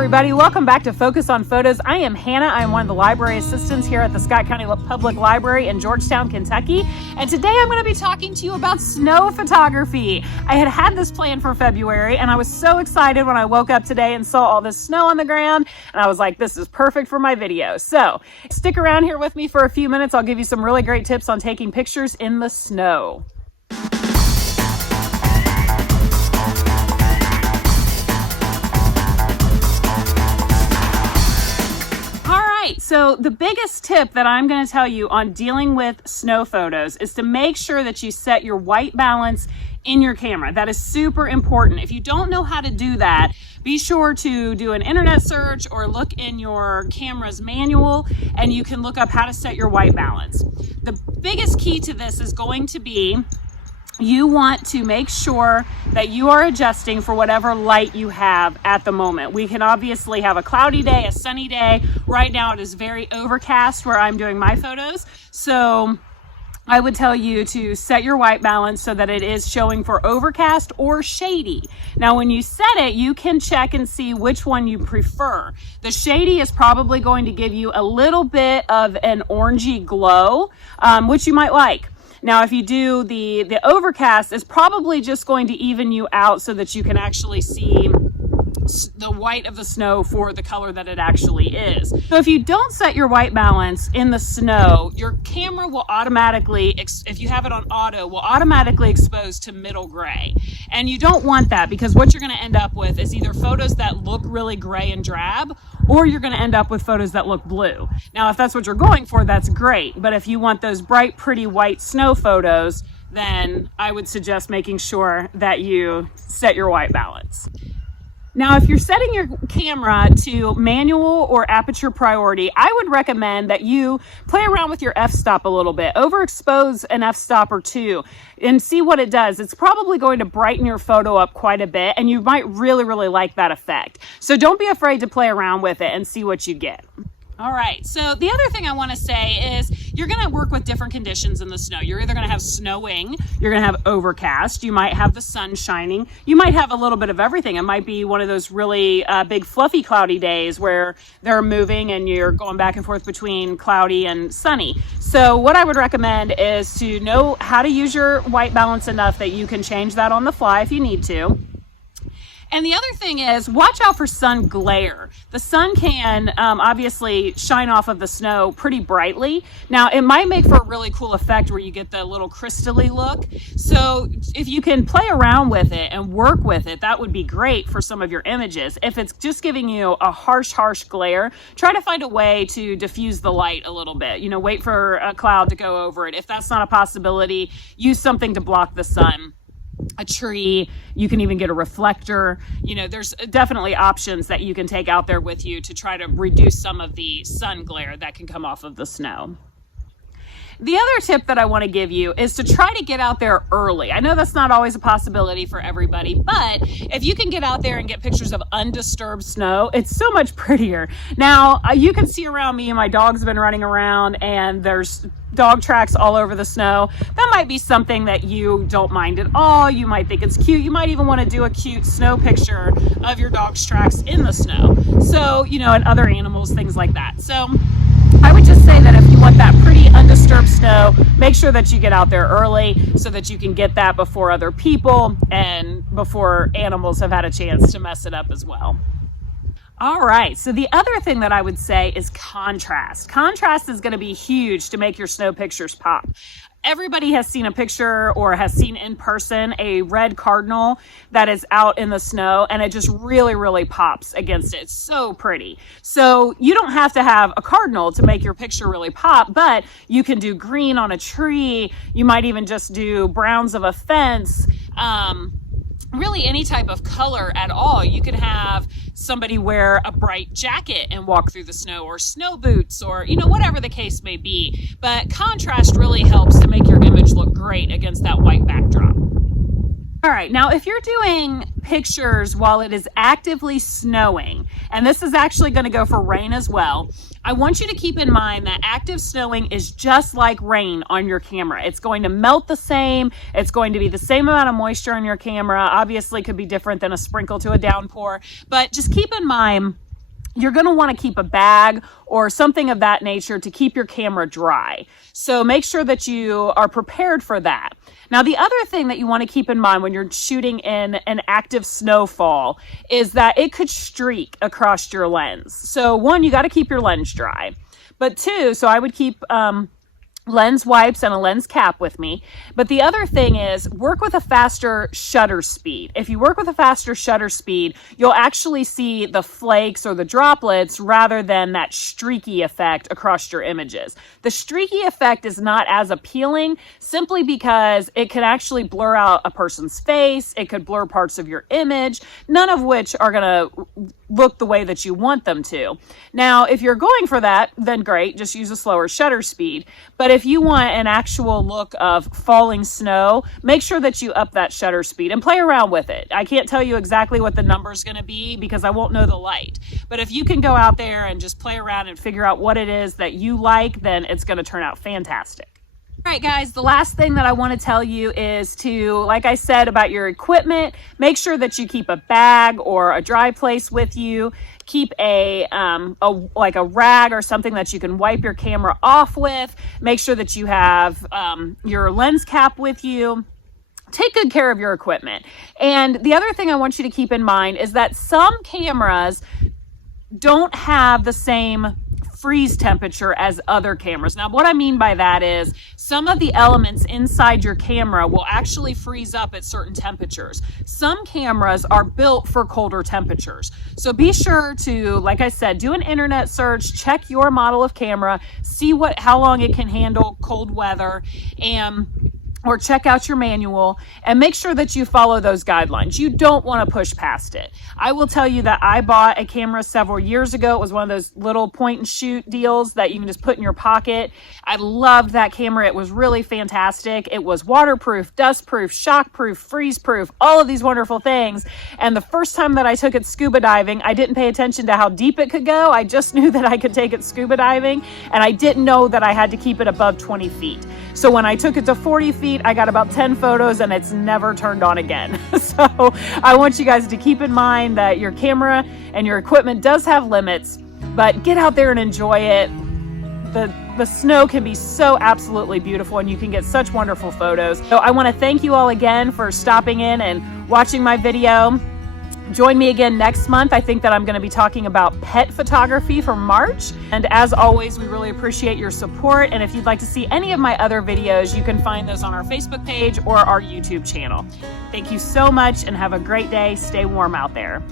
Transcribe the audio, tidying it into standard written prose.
everybody, welcome back to Focus on Photos. I am Hannah. I am one of the library assistants here at the Scott County Public Library in Georgetown, Kentucky. And today I'm going to be talking to you about snow photography. I had this planned for February and I was so excited when I woke up today and saw all this snow on the ground. And I was like, this is perfect for my video. So stick around here with me for a few minutes. I'll give you some really great tips on taking pictures in the snow. So the biggest tip that I'm going to tell you on dealing with snow photos is to make sure that you set your white balance in your camera. That is super important. If you don't know how to do that, be sure to do an internet search or look in your camera's manual and you can look up how to set your white balance. The biggest key to this is going to be you want to make sure that you are adjusting for whatever light you have at the moment. We can obviously have a cloudy day, a sunny day. Right now it is very overcast where I'm doing my photos. So I would tell you to set your white balance so that it is showing for overcast or shady. Now, when you set it, you can check and see which one you prefer. The shady is probably going to give you a little bit of an orangey glow, which you might like. Now, if you do the overcast, it's probably just going to even you out so that you can actually see the white of the snow for the color that it actually is. So if you don't set your white balance in the snow, your camera will automatically, if you have it on auto, will automatically expose to middle gray. And you don't want that because what you're going to end up with is either photos that look really gray and drab, or you're going to end up with photos that look blue. Now, if that's what you're going for, that's great. But if you want those bright, pretty white snow photos, then I would suggest making sure that you set your white balance. Now, if you're setting your camera to manual or aperture priority, I would recommend that you play around with your f-stop a little bit. Overexpose an f-stop or two and see what it does. It's probably going to brighten your photo up quite a bit, and you might really, really like that effect. So don't be afraid to play around with it and see what you get. All right, so the other thing I want to say is you're going to work with different conditions in the snow. You're either going to have snowing, you're going to have overcast, you might have the sun shining, you might have a little bit of everything. It might be one of those really big fluffy cloudy days where they're moving and you're going back and forth between cloudy and sunny. So what I would recommend is to know how to use your white balance enough that you can change that on the fly if you need to. And the other thing is, watch out for sun glare. The sun can obviously shine off of the snow pretty brightly. Now, it might make for a really cool effect where you get the little crystally look. So if you can play around with it and work with it, that would be great for some of your images. If it's just giving you a harsh glare, try to find a way to diffuse the light a little bit. You know, wait for a cloud to go over it. If that's not a possibility, use something to block the sun. A tree, you can even get a reflector. You know, there's definitely options that you can take out there with you to try to reduce some of the sun glare that can come off of the snow. The other tip that I want to give you is to try to get out there early. I know that's not always a possibility for everybody, but if you can get out there and get pictures of undisturbed snow, it's so much prettier. Now, you can see around me, my dog's been running around and there's dog tracks all over the snow. That might be something that you don't mind at all. You might think it's cute. You might even want to do a cute snow picture of your dog's tracks in the snow. So, you know, and other animals, things like that. So I would just say that if you want that pretty undisturbed snow, make sure that you get out there early so that you can get that before other people and before animals have had a chance to mess it up as well. All right, so the other thing that I would say is contrast. Contrast is going to be huge to make your snow pictures pop. Everybody has seen a picture or has seen in person a red cardinal that is out in the snow, and it just really, really pops against it. It's so pretty. So you don't have to have a cardinal to make your picture really pop, but you can do green on a tree. You might even just do browns of a fence. Really any type of color at all. You could have somebody wear a bright jacket and walk through the snow, or snow boots, or, you know, whatever the case may be. But contrast really helps to make your image look great against that white backdrop. All right, now if you're doing pictures while it is actively snowing, and this is actually going to go for rain as well, I want you to keep in mind that active snowing is just like rain on your camera. It's going to melt the same. It's going to be the same amount of moisture on your camera. Obviously, could be different than a sprinkle to a downpour, but just keep in mind you're going to want to keep a bag or something of that nature to keep your camera dry. So make sure that you are prepared for that. Now, the other thing that you want to keep in mind when you're shooting in an active snowfall is that it could streak across your lens. So one, you got to keep your lens dry. But two, so I would keep lens wipes and a lens cap with me. But the other thing is work with a faster shutter speed. If you work with a faster shutter speed, you'll actually see the flakes or the droplets rather than that streaky effect across your images. The streaky effect is not as appealing simply because it can actually blur out a person's face. It could blur parts of your image, none of which are going to look the way that you want them to. Now, if you're going for that, then great, just use a slower shutter speed. But if you want an actual look of falling snow, make sure that you up that shutter speed and play around with it. I can't tell you exactly what the number is going to be because I won't know the light. But if you can go out there and just play around and figure out what it is that you like, then it's going to turn out fantastic. All right, guys, the last thing that I want to tell you is to, like I said about your equipment, make sure that you keep a bag or a dry place with you. Keep a rag or something that you can wipe your camera off with. Make sure that you have your lens cap with you. Take good care of your equipment. And the other thing I want you to keep in mind is that some cameras don't have the same freeze temperature as other cameras. Now, what I mean by that is some of the elements inside your camera will actually freeze up at certain temperatures. Some cameras are built for colder temperatures. So be sure to, like I said, do an internet search, check your model of camera, see how long it can handle cold weather, or check out your manual and make sure that you follow those guidelines. You don't want to push past it. I will tell you that I bought a camera several years ago. It was one of those little point and shoot deals that you can just put in your pocket. I loved that camera. It was really fantastic. It was waterproof, dustproof, shockproof, freeze-proof, all of these wonderful things. And the first time that I took it scuba diving, I didn't pay attention to how deep it could go. I just knew that I could take it scuba diving, and I didn't know that I had to keep it above 20 feet. So when I took it to 40 feet, I got about 10 photos and it's never turned on again. So I want you guys to keep in mind that your camera and your equipment does have limits, but get out there and enjoy it. The snow can be so absolutely beautiful and you can get such wonderful photos. So I want to thank you all again for stopping in and watching my video. Join me again next month. I think that I'm going to be talking about pet photography for March. And as always, we really appreciate your support. And if you'd like to see any of my other videos, you can find those on our Facebook page or our YouTube channel. Thank you so much and have a great day. Stay warm out there.